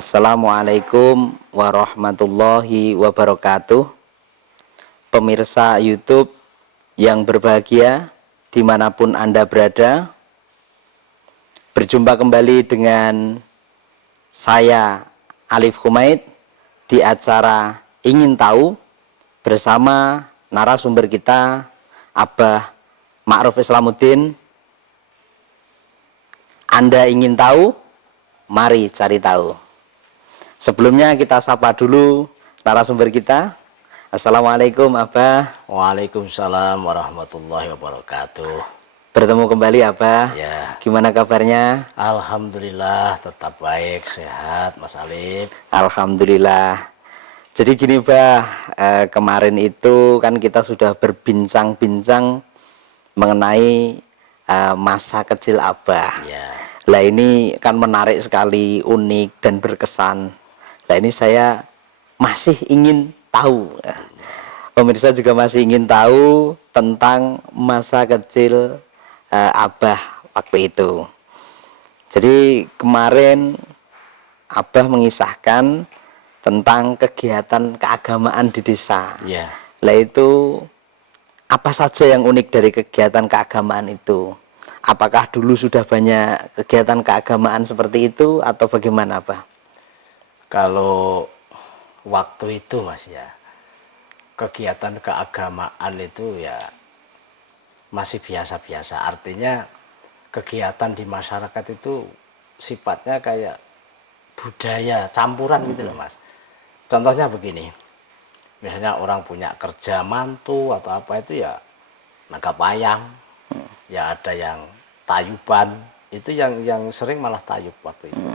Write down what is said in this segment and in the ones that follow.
Assalamualaikum warahmatullahi wabarakatuh. Pemirsa YouTube yang berbahagia dimanapun Anda berada, berjumpa kembali dengan saya Alif Humaid di acara Ingin Tahu bersama narasumber kita Abah Ma'ruf Islamuddin. Anda ingin tahu? Mari cari tahu. Sebelumnya kita sapa dulu narasumber kita. Assalamualaikum Abah. Waalaikumsalam warahmatullahi wabarakatuh. Bertemu kembali Abah. Ya. Gimana kabarnya? Alhamdulillah tetap baik, sehat Mas Alif. Alhamdulillah. Jadi gini Bah, kemarin itu kan kita sudah berbincang-bincang mengenai masa kecil Abah. Ya. Lah ini kan menarik sekali, unik dan berkesan. Nah ini saya masih ingin tahu, pemirsa juga masih ingin tahu tentang masa kecil Abah waktu itu. Jadi kemarin Abah mengisahkan tentang kegiatan keagamaan di desa. Ya. Lah itu apa saja yang unik dari kegiatan keagamaan itu? Apakah dulu sudah banyak kegiatan keagamaan seperti itu atau bagaimana Abah? Kalau waktu itu Mas ya, kegiatan keagamaan itu ya masih biasa-biasa. Artinya kegiatan di masyarakat itu sifatnya kayak budaya campuran gitu loh Mas. Contohnya begini, misalnya orang punya kerja mantu atau apa itu ya nangkap wayang, ya ada yang tayuban, itu yang sering malah tayub waktu itu.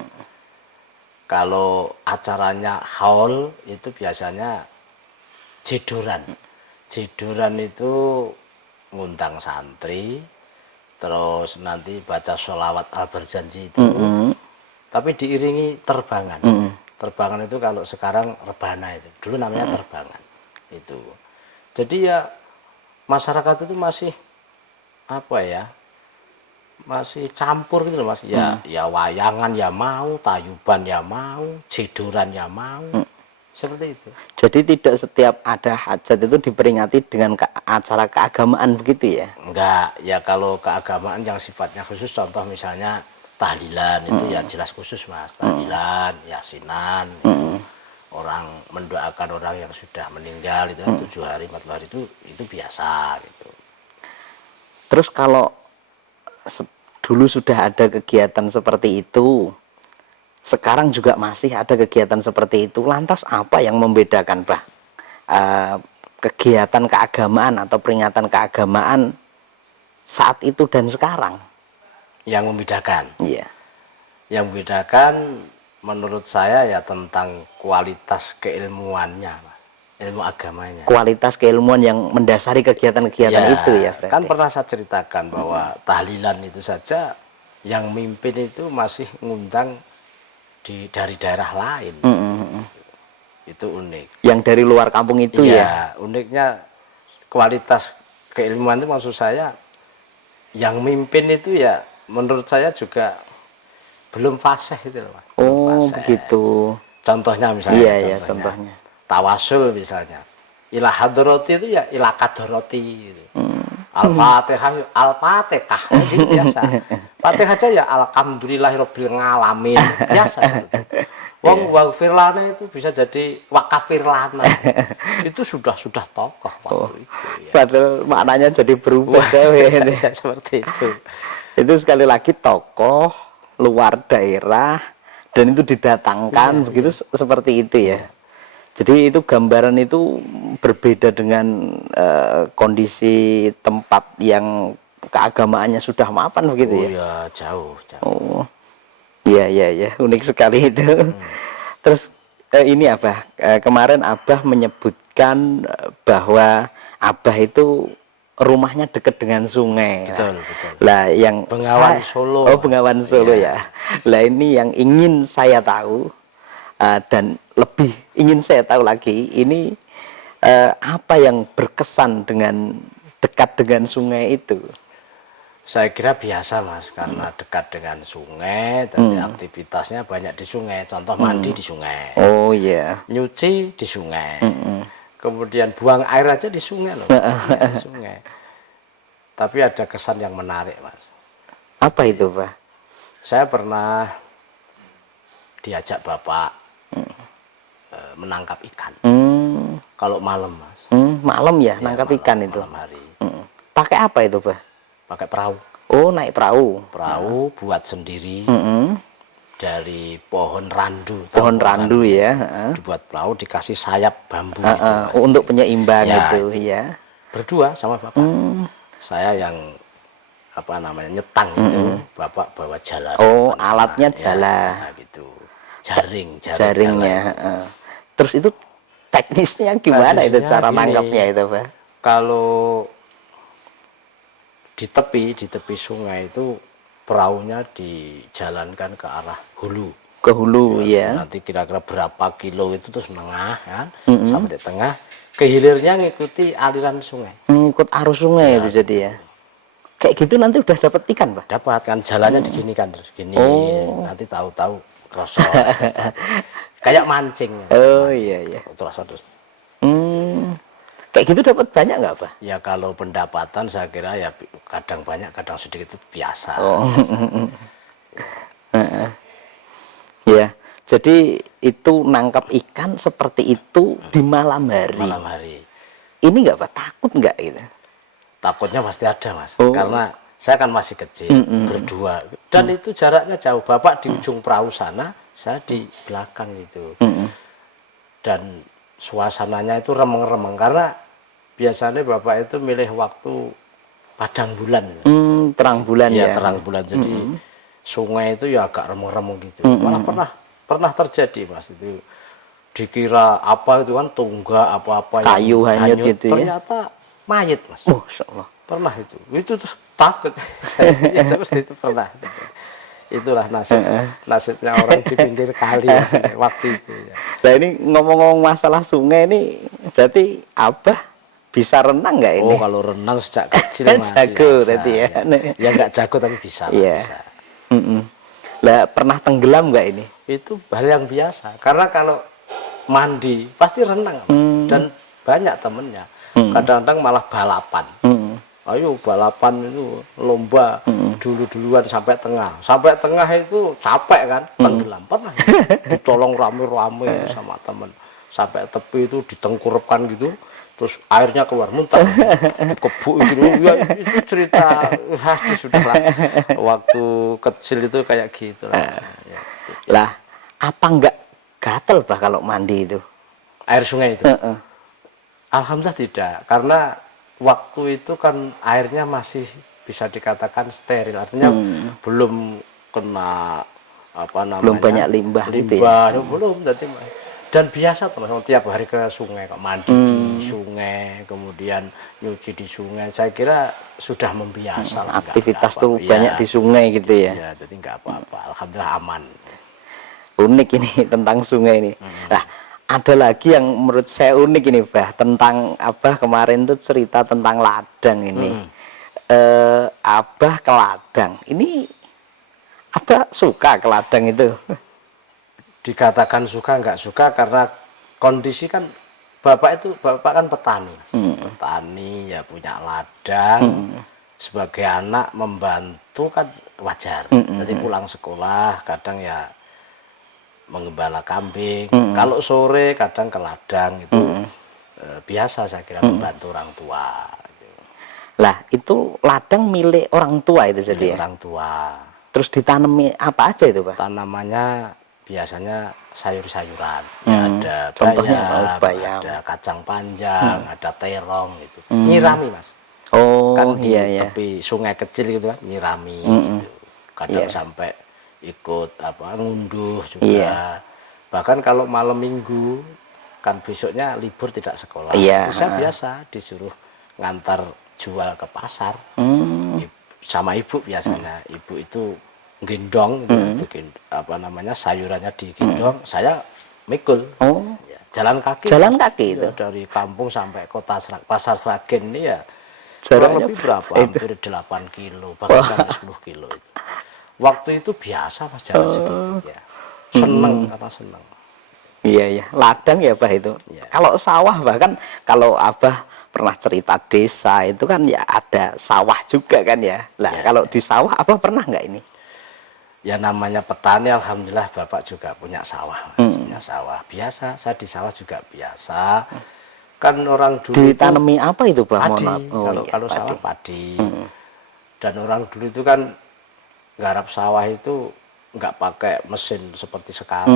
Kalau acaranya haul itu biasanya jeduran. Jeduran itu ngundang santri, terus nanti baca sholawat al-berjanji itu, tapi diiringi terbangan. Terbangan itu kalau sekarang rebana itu, dulu namanya terbangan itu. Jadi ya masyarakat itu masih apa ya? Masih campur gitu loh Mas. Ya wayangan ya mau, tayuban ya mau, jeduran ya mau. Seperti itu. Jadi tidak setiap ada hajat itu diperingati dengan acara keagamaan begitu ya? Enggak, ya kalau keagamaan yang sifatnya khusus, contoh misalnya tahlilan itu ya jelas khusus Mas. Tahlilan, yasinan, itu orang mendoakan orang yang sudah meninggal itu 7 hari 40 hari itu biasa gitu. Terus kalau dulu sudah ada kegiatan seperti itu, sekarang juga masih ada kegiatan seperti itu, lantas apa yang membedakan Bah kegiatan keagamaan atau peringatan keagamaan saat itu dan sekarang? Yang membedakan? Iya. Yang membedakan menurut saya ya tentang kualitas keilmuannya, ilmu agamanya. Kualitas keilmuan yang mendasari kegiatan-kegiatan ya, itu ya berarti. Kan pernah saya ceritakan bahwa tahlilan itu saja yang mimpin itu masih ngundang dari daerah lain. Itu unik. Yang dari luar kampung itu ya? Uniknya kualitas keilmuan itu maksud saya yang mimpin itu ya menurut saya juga belum fasih itu loh. Oh begitu. Contohnya misalnya. Iya, contohnya. Tawasul misalnya. Ilah hadroti itu ya ilah kadroti gitu. Al-Fatihah Al-Fatihah gitu biasa. Fatihah aja ya alhamdulillahirabbil alamin biasa gitu. Wong waghfir lana itu bisa jadi wakafir lana. Itu sudah tokoh waktu itu ya. Padahal maknanya jadi berubah seperti itu. Itu sekali lagi tokoh luar daerah dan itu didatangkan begitu seperti itu ya. Jadi itu gambaran itu berbeda dengan kondisi tempat yang keagamaannya sudah mapan begitu ya? Ya jauh. Oh, iya, unik sekali itu. Terus ini Abah, kemarin Abah menyebutkan bahwa Abah itu rumahnya dekat dengan sungai. Betul. Lah yang Bengawan Solo. Oh Bengawan Solo ya. Lah ini yang ingin saya tahu. Dan lebih ingin saya tahu lagi ini apa yang berkesan dengan dekat dengan sungai itu? Saya kira biasa Mas, karena dekat dengan sungai, dan aktivitasnya banyak di sungai. Contoh mandi di sungai, Oh iya. nyuci di sungai, kemudian buang air aja di sungai loh, iya, di sungai. Tapi ada kesan yang menarik Mas. Apa itu Pak? Saya pernah diajak Bapak menangkap ikan. Kalau malam Mas, Malam ya, ya, nangkap malam, ikan itu. malam hari, Pakai apa itu Pak? pakai perahu. Oh, naik perahu. Perahu buat sendiri dari pohon randu. Tahu Pohon randu ya. Dibuat perahu, dikasih sayap bambu gitu, Mas. Untuk penyeimbang Ya, itu, itu. ya. Berdua sama Bapak. Saya yang apa namanya nyetang itu, Bapak bawa jala. Oh, depan. alatnya Ya, jala. gitu. Jaring Jaringnya. jala. Terus itu teknisnya gimana itu Teknisnya cara gini. nangkapnya itu Pak? Kalau di tepi sungai itu perahunya dijalankan ke arah hulu. Ke hulu ya. Nanti kira-kira berapa kilo itu terus nengah kan, sampai di tengah, ke hilirnya ngikuti aliran sungai. Mengikut arus sungai itu jadi ya. Kayak gitu nanti udah dapat ikan Pak? Dapat kan, jalannya diginikan terus gini, nanti tahu-tahu rosot. Kayak mancing. Oh mancing. iya iya. Terus. Kayak gitu dapat banyak nggak Pak? Ya kalau pendapatan saya kira ya kadang banyak, kadang sedikit, itu biasa. Ya, jadi itu nangkap ikan seperti itu di malam hari. Malam hari. Ini nggak Pak, takut nggak gitu? Takutnya pasti ada Mas, karena saya kan masih kecil, berdua, dan itu jaraknya jauh. Bapak di ujung perahu sana, saya di belakang gitu. Dan suasananya itu remeng-remeng, karena biasanya Bapak itu milih waktu padang bulan. Terang bulan ya. Terang bulan, jadi sungai itu ya agak remeng-remeng gitu. Malah pernah terjadi Mas, itu dikira apa itu kan tunggak apa-apa Kayu hanyut gitu ya. Ternyata mayit Mas. Masya Allah. Pernah itu terus takut. Ya seperti itu pernah. Itulah nasibnya orang di pinggir kali ya, waktu itu ya. Nah ini ngomong-ngomong masalah sungai ini, berarti Abah bisa renang nggak ini? Oh kalau renang sejak kecil Mas. Jago berarti ya. Ya nggak jago tapi bisa. Iya. Bisa. Lah pernah tenggelam nggak ini? Itu hal yang biasa, karena kalau mandi pasti renang dan banyak temennya. Kadang-kadang malah balapan. Ayo balapan itu lomba duluan sampai tengah itu capek kan, tenggelam. Pernah ditolong rame-rame sama temen sampai tepi itu, ditengkurapkan gitu, terus airnya keluar muntah, dikebuk gitu. Ya itu cerita, sudahlah, waktu kecil itu kayak gitu lah. Ya, lah apa nggak gatel Bah kalau mandi itu? air sungai itu? Alhamdulillah tidak, karena waktu itu kan airnya masih bisa dikatakan steril, artinya belum kena apa namanya, Belum banyak limbah gitu ya? Belum. Jadi, dan biasa teman tiap hari ke sungai, mandi di sungai, kemudian nyuci di sungai. Saya kira sudah membiasa lah, Aktivitas tuh ya, banyak di sungai gitu ya. ya, jadi nggak apa-apa, alhamdulillah aman. Unik ini tentang sungai ini. Nah, ada lagi yang menurut saya unik ini Bah, tentang Abah kemarin tuh cerita tentang ladang ini. Abah ke ladang. Ini Abah suka ke ladang itu? Dikatakan suka nggak suka karena kondisi kan bapak kan petani. Petani ya punya ladang, sebagai anak membantu kan wajar. Jadi pulang sekolah kadang ya mengembala kambing, kalau sore kadang ke ladang itu biasa, saya kira membantu orang tua. Lah itu ladang milik orang tua itu jadi ya? Orang tua. Terus ditanami apa aja itu Pak? Tanamannya biasanya sayur-sayuran, ya, ada contohnya bayam, ada kacang panjang, ada terong gitu. Nyirami Mas. Oh Kan di iya. tepi sungai kecil gitu kan, nyirami gitu. Kadang sampai ikut ngunduh juga. Iya. Bahkan kalau malam minggu kan besoknya libur tidak sekolah. Iya. Itu saya biasa disuruh ngantar jual ke pasar. Sama ibu biasanya. Ibu itu gendong gitu, sayurannya digendong, saya mikul. Ya, jalan kaki. Jalan kaki itu. Ya, dari kampung sampai pasar Sragen ini ya kurang Jaraknya lebih berapa? itu? Hampir 8 kilo, bahkan 10 kilo itu. Waktu itu biasa Mas jalan segitu ya. Seneng karena seneng. Iya ya, ladang ya Bah itu. Ya. Kalau sawah bahkan kalau Abah pernah cerita desa itu kan ya ada sawah juga kan ya. Lah Ya, kalau di sawah Abah pernah nggak ini? Ya namanya petani, alhamdulillah Bapak juga punya sawah, Mas. Punya sawah. Biasa, saya di sawah juga biasa. Kan orang dulu itu Ditanami apa itu Bah? Mohon padi, maaf. Oh iya, kalau padi. sawah padi. Dan orang dulu itu kan garap sawah itu nggak pakai mesin seperti sekarang.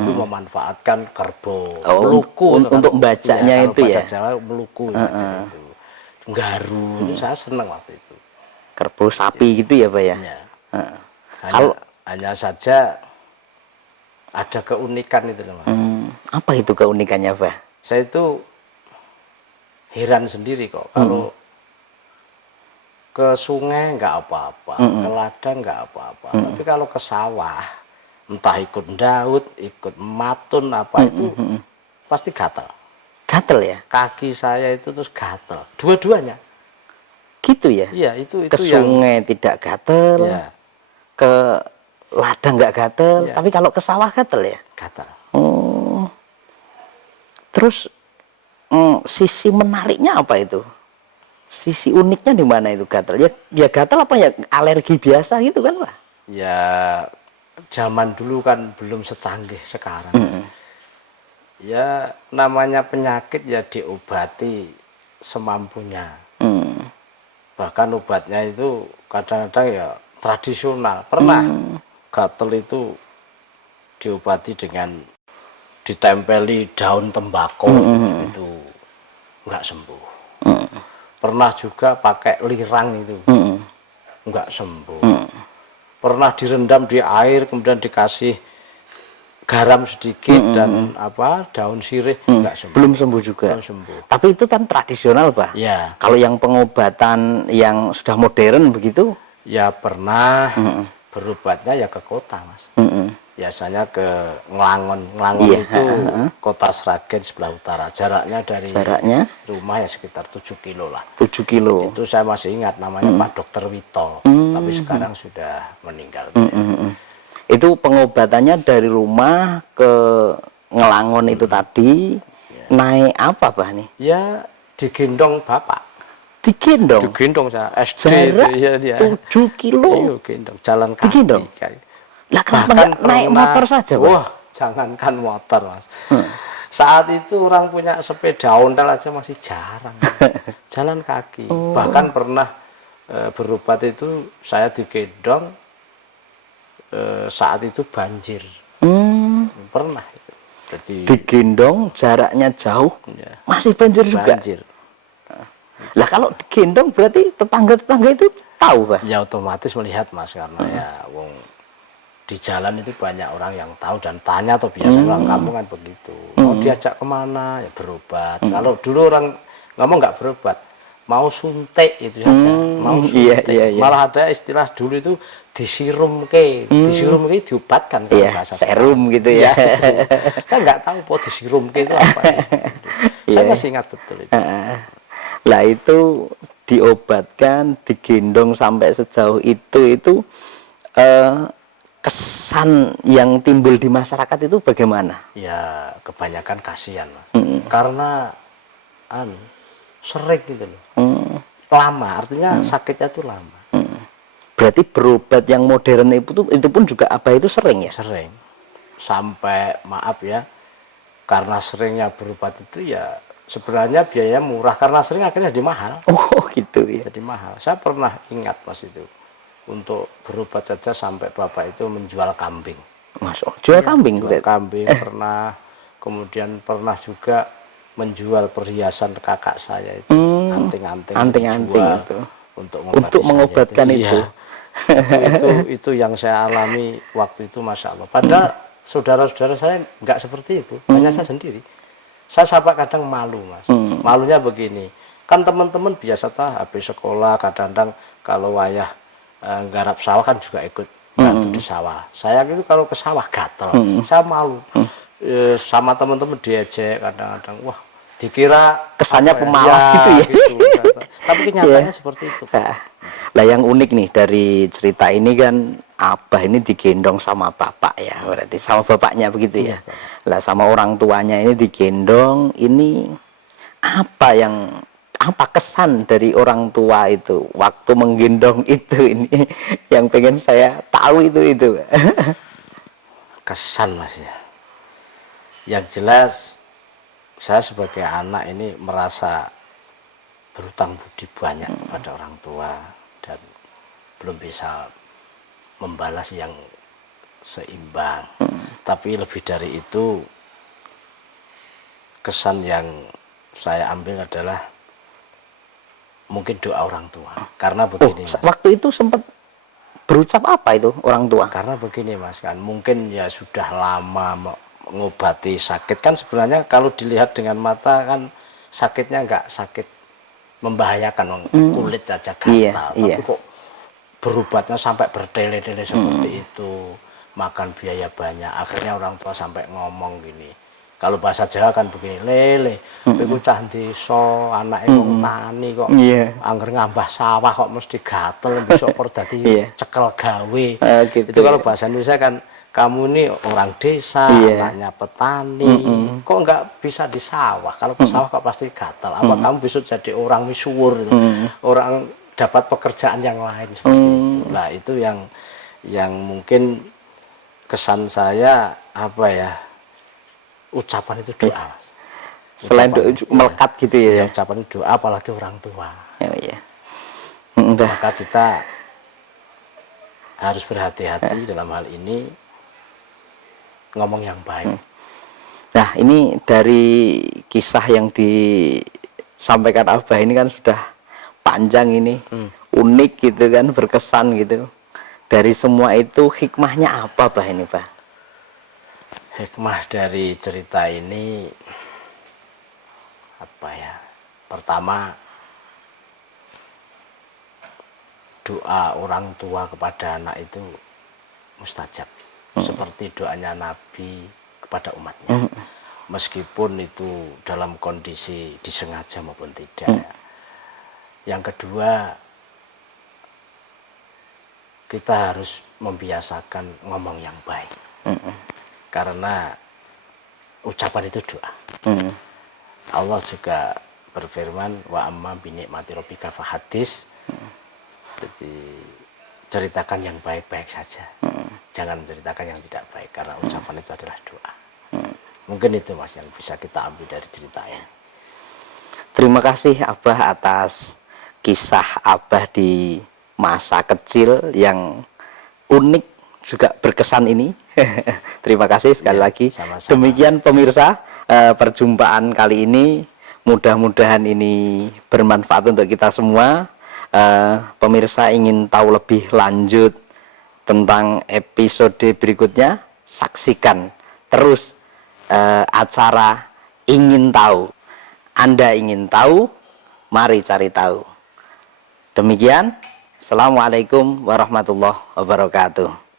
Dulu memanfaatkan kerbau, Oh, meluku. untuk membacanya kalau itu bahasa ya. Jawa meluku macam itu. Garu itu saya senang waktu itu. Kerbau sapi gitu ya Bah ya. Ya. Heeh. Hanya saja ada keunikan itu loh, Mas. Apa itu keunikannya Bah? Saya itu heran sendiri kok kalau ke sungai nggak apa-apa, ke ladang nggak apa-apa, tapi kalau ke sawah entah ikut Daud, ikut matun apa itu pasti gatal. Gatel ya? Kaki saya itu terus gatal, dua-duanya. Gitu ya? Iya, itu Ke yang sungai tidak gatel, ya, ke ladang nggak gatel, Iya. tapi kalau ke sawah gatel ya? gatal. Oh. Terus sisi menariknya apa itu? Sisi uniknya di mana itu gatel? Ya gatel apa ya alergi biasa gitu kan Pak? Ya zaman dulu kan belum secanggih sekarang. Ya namanya penyakit ya diobati semampunya. Bahkan obatnya itu kadang-kadang ya tradisional. Pernah gatel itu diobati dengan ditempeli daun tembakau itu nggak sembuh. Pernah juga pakai lirang itu nggak sembuh. Pernah direndam di air kemudian dikasih garam sedikit dan daun sirih nggak sembuh. Belum sembuh juga. Belum sembuh. Tapi itu kan tradisional Pak. Ya, Kalau yang pengobatan yang sudah modern begitu? ya pernah berobatnya ya ke kota Mas. Biasanya ke Nglangon. Nglangon Iya, itu kota Sragen sebelah utara. Jaraknya dari rumah ya sekitar 7 kilo lah. 7 kilo. Itu saya masih ingat namanya Pak Dokter Wito. Tapi sekarang sudah meninggal. Itu pengobatannya dari rumah ke Nglangon itu tadi. Naik apa Pak nih? Ya digendong bapak. Digendong? Digendong saya. SD Jarak ya. 7 kilo? Iya, gendong. Jalan kaki. Digendong? Lah kenapa nggak naik motor saja Pak? Wah, jangankan motor Mas. Saat itu orang punya sepeda ondel aja masih jarang. Jalan kaki. Bahkan pernah berobat itu saya digendong saat itu banjir. Pernah itu. Jadi Digendong jaraknya jauh, ya, masih banjir juga. banjir. Lah kalau digendong berarti tetangga-tetangga itu tahu Pak? Ya otomatis melihat Mas karena ya wong di jalan itu banyak orang yang tahu dan tanya atau biasa orang kampung kan begitu. Mau diajak kemana ya berobat. Kalau dulu orang ngomong nggak berobat, mau suntik itu saja. Mau suntik. Iya. Malah ada istilah dulu itu disirum diobatkan kalau Iya, bahasa serum gitu ya. Saya nggak tahu po disirum itu apa. Saya masih ingat betul itu. Lah itu diobatkan, digendong sampai sejauh itu kesan yang timbul di masyarakat itu bagaimana? Ya kebanyakan kasihan Mas. Karena sering gitu loh. Lama, artinya sakitnya itu lama. Berarti berobat yang modern itu pun juga Abah itu sering ya? Sering. Sampai maaf ya, karena seringnya berobat itu ya sebenarnya biaya murah. Karena sering akhirnya jadi mahal. Oh gitu ya. Jadi mahal. Saya pernah ingat Mas itu. Untuk berobat saja sampai bapak itu menjual kambing. Mas, jual kambing? Jual kambing pernah. Kemudian pernah juga menjual perhiasan kakak saya itu. Anting-anting itu. Untuk mengobatkan itu. Itu yang saya alami waktu itu Masya Allah. Padahal saudara-saudara saya nggak seperti itu, hanya saya sendiri. Saya sampai kadang malu Mas. Malunya begini, kan teman-teman biasa habis sekolah kadang-kadang kalau wayah garap sawah kan juga ikut bantu di sawah. Saya itu kalau ke sawah gatel, saya malu. Sama teman-teman diejek kadang-kadang, wah dikira kesannya apa ya, pemalas ya, gitu ya. gitu. Tapi kenyataannya seperti itu. Lah yang unik nih dari cerita ini kan Abah ini digendong sama bapak ya, berarti sama bapaknya begitu ya. Iya, Bapak. Lah sama orang tuanya ini digendong, ini apa kesan dari orang tua itu waktu menggendong itu, ini yang pengen saya tahu itu. Kesan Mas ya. Yang jelas saya sebagai anak ini merasa berutang budi banyak kepada orang tua dan belum bisa membalas yang seimbang. Tapi lebih dari itu, kesan yang saya ambil adalah mungkin doa orang tua. Karena begini Mas. Waktu itu sempat berucap apa itu orang tua? Karena begini Mas, kan mungkin ya sudah lama mengobati sakit, kan sebenarnya kalau dilihat dengan mata kan sakitnya nggak sakit membahayakan, kulit saja gatal. Iya. Tapi kok berobatnya sampai bertele-tele seperti itu, makan biaya banyak, akhirnya orang tua sampai ngomong gini, kalau bahasa Jawa kan begini, lele kowe cah desa anake wong tani kok angger ngambah sawah kok mesti gatel, besok per dadi cekel gawe. Gitu, itu kalau bahasa Indonesia kan, kamu ini orang desa, anaknya petani, kok nggak bisa di sawah? Kalau ke sawah kok pasti gatal. Apa kamu bisa jadi orang misuwur, gitu? Orang dapat pekerjaan yang lain seperti itu. Nah itu yang mungkin kesan saya apa ya, ucapan itu doa. Selain doa melekat gitu ya. Ucapan doa apalagi orang tua. Iya. Maka kita harus berhati-hati dalam hal ini, ngomong yang baik. Nah ini dari kisah yang disampaikan Abah ini kan sudah panjang ini, unik gitu kan, berkesan gitu. Dari semua itu hikmahnya apa Bah ini Bah? Hikmah dari cerita ini apa ya? Pertama, doa orang tua kepada anak itu mustajab. Seperti doanya Nabi kepada umatnya, meskipun itu dalam kondisi disengaja maupun tidak. Yang kedua, kita harus membiasakan ngomong yang baik, karena ucapan itu doa. Allah juga berfirman, wa amma bi ni'mati rabbika fahadits. Jadi ceritakan yang baik-baik saja, jangan menceritakan yang tidak baik, karena ucapan itu adalah doa. Mungkin itu Mas yang bisa kita ambil dari ceritanya. Terima kasih Abah atas kisah Abah di masa kecil yang unik juga berkesan ini. Terima kasih sekali lagi. Sama-sama. Demikian pemirsa, perjumpaan kali ini mudah-mudahan ini bermanfaat untuk kita semua. Pemirsa ingin tahu lebih lanjut tentang episode berikutnya, saksikan terus acara Ingin Tahu. Anda ingin tahu, mari cari tahu. Demikian, Assalamualaikum warahmatullahi wabarakatuh.